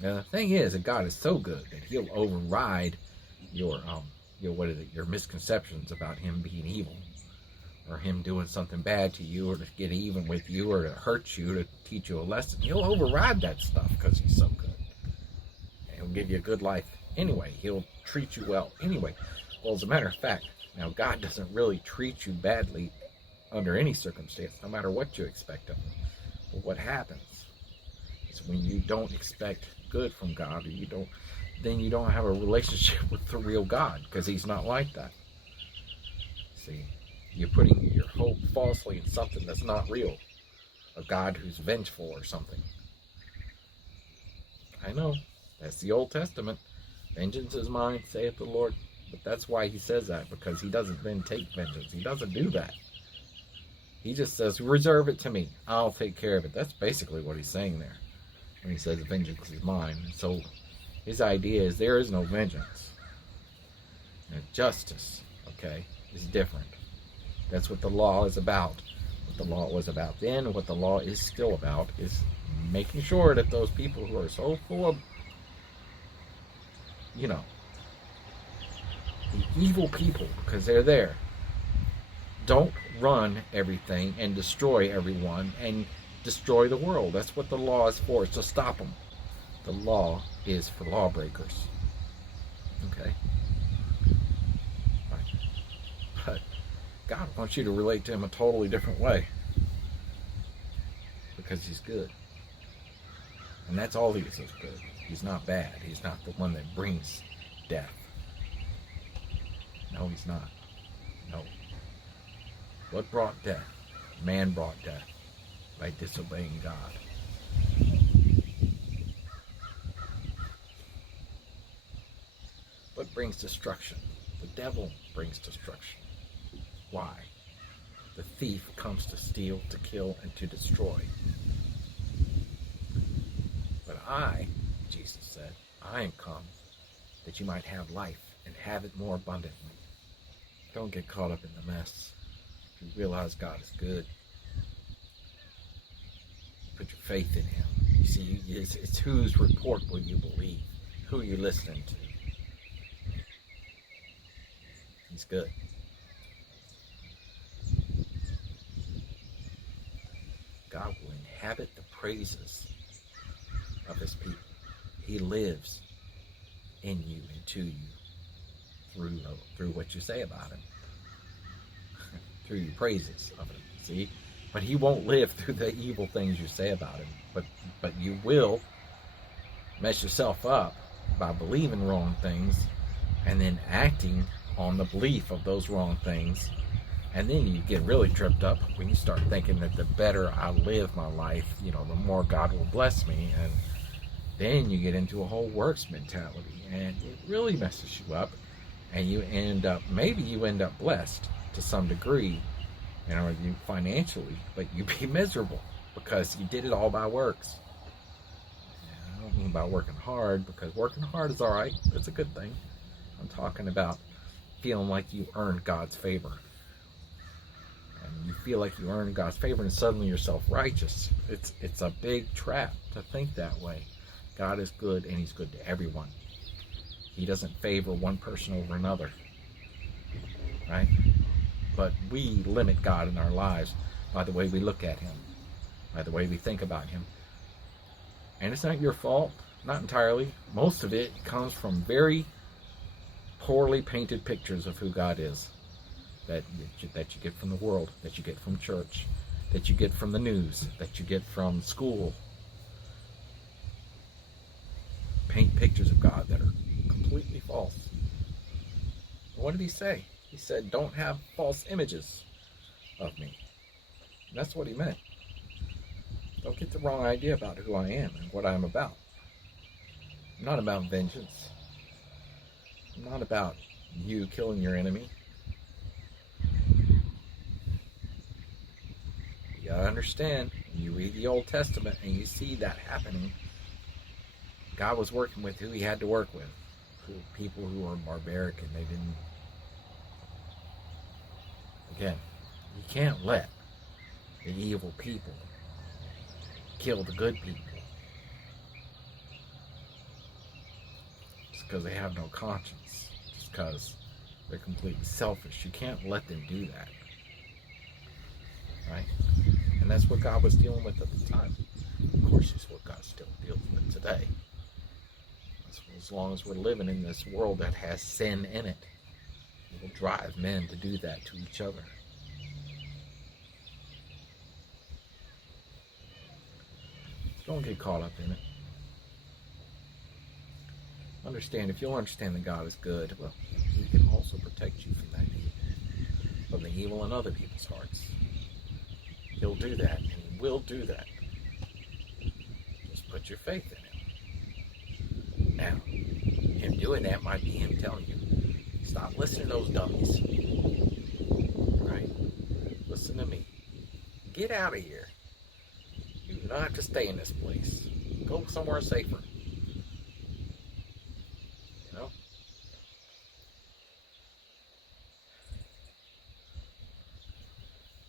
Now, the thing is that God is so good that He'll override your what is it? Your misconceptions about Him being evil, or Him doing something bad to you, or to get even with you, or to hurt you, to teach you a lesson. He'll override that stuff because He's so good. And He'll give you a good life anyway. He'll treat you well anyway. Well, as a matter of fact, now God doesn't really treat you badly under any circumstance, no matter what you expect of Him. But what happens is when you don't expect good from God, or then you don't have a relationship with the real God, because He's not like that. See, you're putting your hope falsely in something that's not real, a God who's vengeful or something. I know, that's the Old Testament. Vengeance is mine, saith the Lord. But that's why He says that, because He doesn't then take vengeance. He doesn't do that. He just says, reserve it to me. I'll take care of it. That's basically what He's saying there when He says vengeance is mine. And so His idea is there is no vengeance. And justice, okay, is different. That's what the law is about. What the law was about then, and what the law is still about, is making sure that those people who are so full of, the evil people, because they're there, don't run everything and destroy everyone and destroy the world. That's what the law is for, is to stop them. The law is for lawbreakers. Okay? But God wants you to relate to Him a totally different way, because He's good. And that's all He is good. He's not bad. He's not the one that brings death. No, He's not. No. What brought death? Man brought death by disobeying God. What brings destruction? The devil brings destruction. Why? The thief comes to steal, to kill, and to destroy. But I, Jesus said, I am come that you might have life and have it more abundantly. Don't get caught up in the mess. You realize God is good. Put your faith in Him. You see, it's whose report will you believe? Who you're listening to. He's good. God will inhabit the praises of His people. He lives in you and to you through what you say about Him. Through your praises of Him. See? But He won't live through the evil things you say about Him. But you will mess yourself up by believing wrong things and then acting on the belief of those wrong things. And then you get really tripped up when you start thinking that the better I live my life, the more God will bless me. And then you get into a whole works mentality, and it really messes you up. And maybe you end up blessed to some degree, you financially, but you be miserable because you did it all by works. I don't mean by working hard, because working hard is all right. That's a good thing. I'm talking about feeling like you earned God's favor. And you feel like you earned God's favor, and suddenly you're self-righteous. It's a big trap to think that way. God is good, and He's good to everyone. He doesn't favor one person over another. Right? But we limit God in our lives by the way we look at Him, by the way we think about Him. And it's not your fault, not entirely. Most of it comes from very poorly painted pictures of who God is that you get from the world, that you get from church, that you get from the news, that you get from school. Paint pictures of God that are completely false. What did He say? He said, don't have false images of me. And that's what He meant. Don't get the wrong idea about who I am and what I'm about. I'm not about vengeance. I'm not about you killing your enemy. You gotta understand, when you read the Old Testament and you see that happening, God was working with who He had to work with. People who were barbaric, and they didn't. Again, you can't let the evil people kill the good people. just because they have no conscience, just because they're completely selfish. You can't let them do that, right? And that's what God was dealing with at the time. Of course, it's what God still deals with today. As long as we're living in this world that has sin in it, it will drive men to do that to each other. Don't get caught up in it. Understand, if you'll understand that God is good, well, He can also protect you from that evil, from the evil in other people's hearts. He'll do that, and He will do that. Just put your faith in Him. Now, Him doing that might be Him telling you, stop listening to those dummies. Right? Listen to me. Get out of here. You do not have to stay in this place. Go somewhere safer. You know?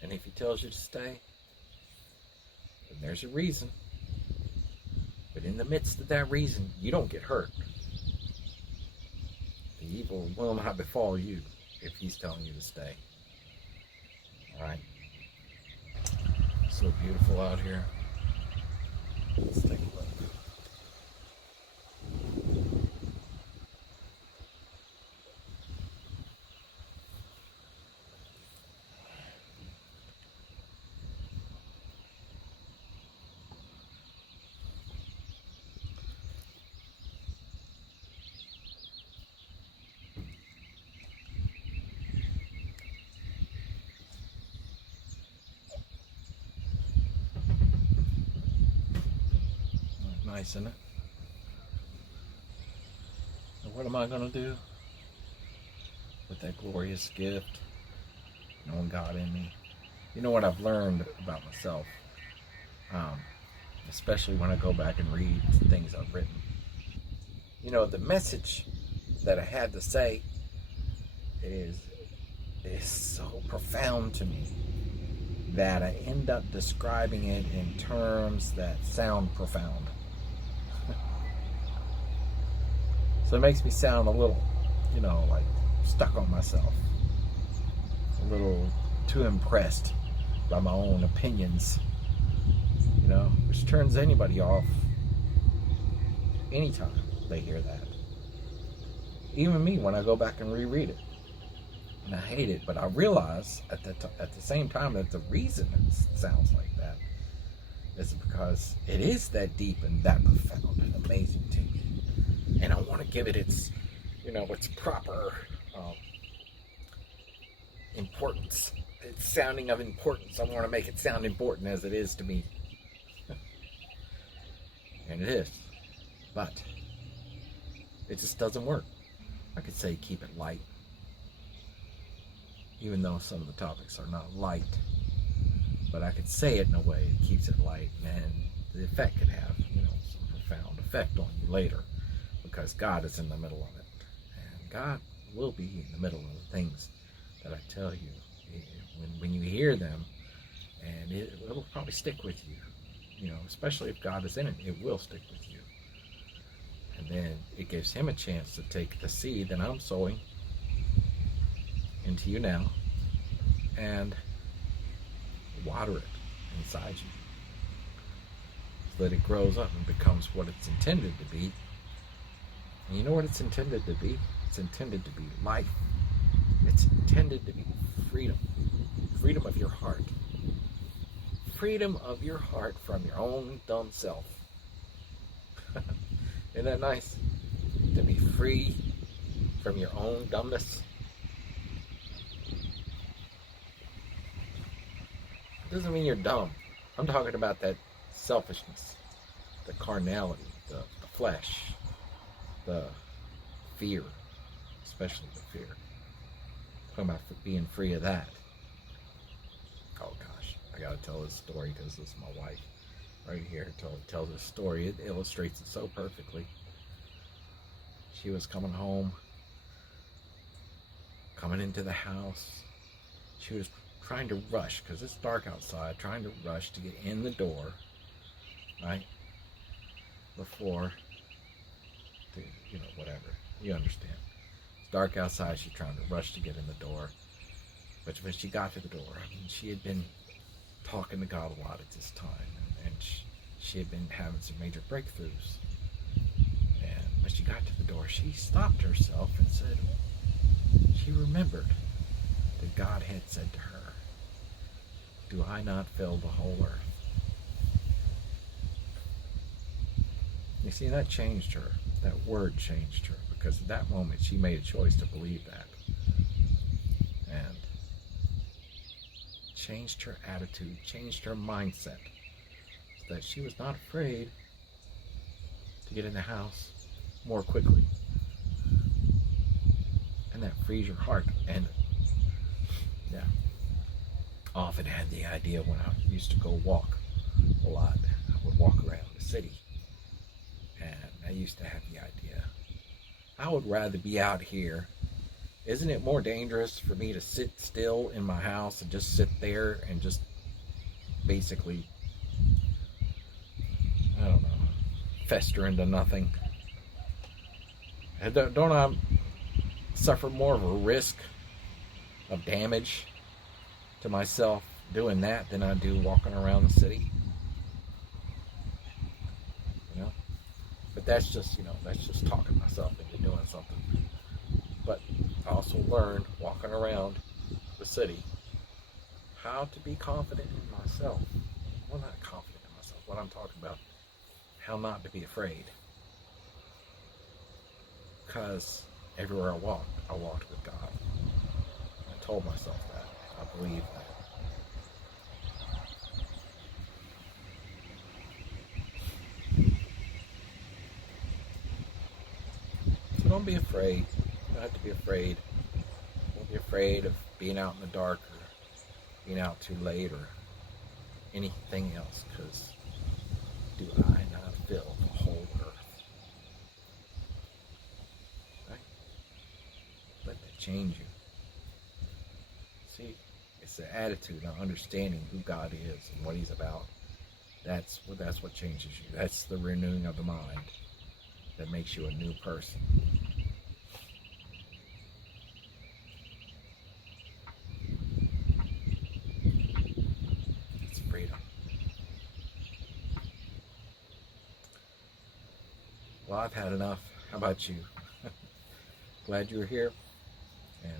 And if He tells you to stay, then there's a reason. But in the midst of that reason, you don't get hurt. The evil will not befall you if He's telling you to stay. Alright? So beautiful out here. Let's take a look. Nice, isn't it? So what am I going to do with that glorious gift, knowing God in me? You know what I've learned about myself, especially when I go back and read things I've written. You know, the message that I had to say is so profound to me that I end up describing it in terms that sound profound. So it makes me sound a little, like stuck on myself. A little too impressed by my own opinions, which turns anybody off anytime they hear that. Even me, when I go back and reread it. And I hate it, but I realize at the same time that the reason it sounds like that is because it is that deep and that profound and amazing to me. And I want to give it its proper importance. Its sounding of importance. I want to make it sound important as it is to me. And it is. But it just doesn't work. I could say keep it light. Even though some of the topics are not light. But I could say it in a way that keeps it light. And the effect could have, some profound effect on you later. Because God is in the middle of it. And God will be in the middle of the things that I tell you. When you hear them, and it'll probably stick with you. Especially if God is in it, it will stick with you. And then it gives Him a chance to take the seed that I'm sowing into you now and water it inside you. So that it grows up and becomes what it's intended to be. And you know what it's intended to be? It's intended to be life. It's intended to be freedom. Freedom of your heart. Freedom of your heart from your own dumb self. Isn't that nice? To be free from your own dumbness. It doesn't mean you're dumb. I'm talking about that selfishness, the carnality, the flesh, the fear, especially the fear. I'm talking about being free of that. Oh gosh, I gotta tell this story because this is my wife right here. Tell this story. It illustrates it so perfectly. She was coming home, coming into the house. She was trying to rush because it's dark outside, trying to rush to get in the door, right? Before whatever. You understand. It's dark outside. She's trying to rush to get in the door. But when she got to the door, she had been talking to God a lot at this time. And she had been having some major breakthroughs. And when she got to the door, she stopped herself and said, she remembered that God had said to her, "Do I not fill the whole earth?" You see, that changed her. That word changed her, because at that moment she made a choice to believe that. And changed her attitude, changed her mindset, so that she was not afraid to get in the house more quickly. And that frees your heart. And yeah, I often had the idea when I used to go walk a lot. I would walk around the city. And I used to have the idea, I would rather be out here. Isn't it more dangerous for me to sit still in my house and just sit there and just basically, I don't know, fester into nothing? Don't I suffer more of a risk of damage to myself doing that than I do walking around the city? But that's just, that's just talking myself into doing something. But I also learned walking around the city how to be confident in myself. Well, not confident in myself. What I'm talking about, how not to be afraid. Because everywhere I walked with God. I told myself that. I believe that. So don't be afraid. You don't have to be afraid. Don't be afraid of being out in the dark or being out too late or anything else, because do I not fill the whole earth? Right? Let that change you. See, it's the attitude of understanding who God is and what He's about. That's what changes you. That's the renewing of the mind that makes you a new person. It's freedom. Well, I've had enough. How about you? Glad you were here. And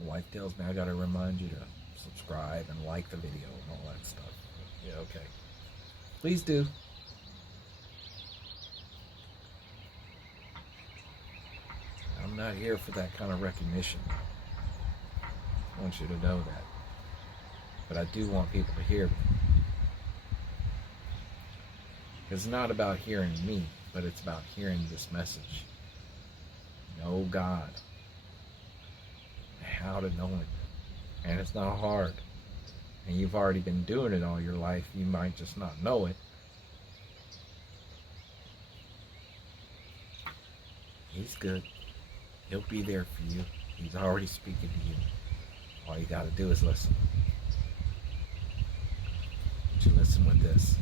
my wife tells me I gotta remind you to subscribe and like the video and all that stuff. Yeah, okay. Please do. I'm not here for that kind of recognition. I want you to know that. But I do want people to hear me. It's not about hearing me, but it's about hearing this message. Know God. How to know Him. And it's not hard. And you've already been doing it all your life. You might just not know it. He's good. He'll be there for you. He's already speaking to you. All you got to do is listen. But you listen with this.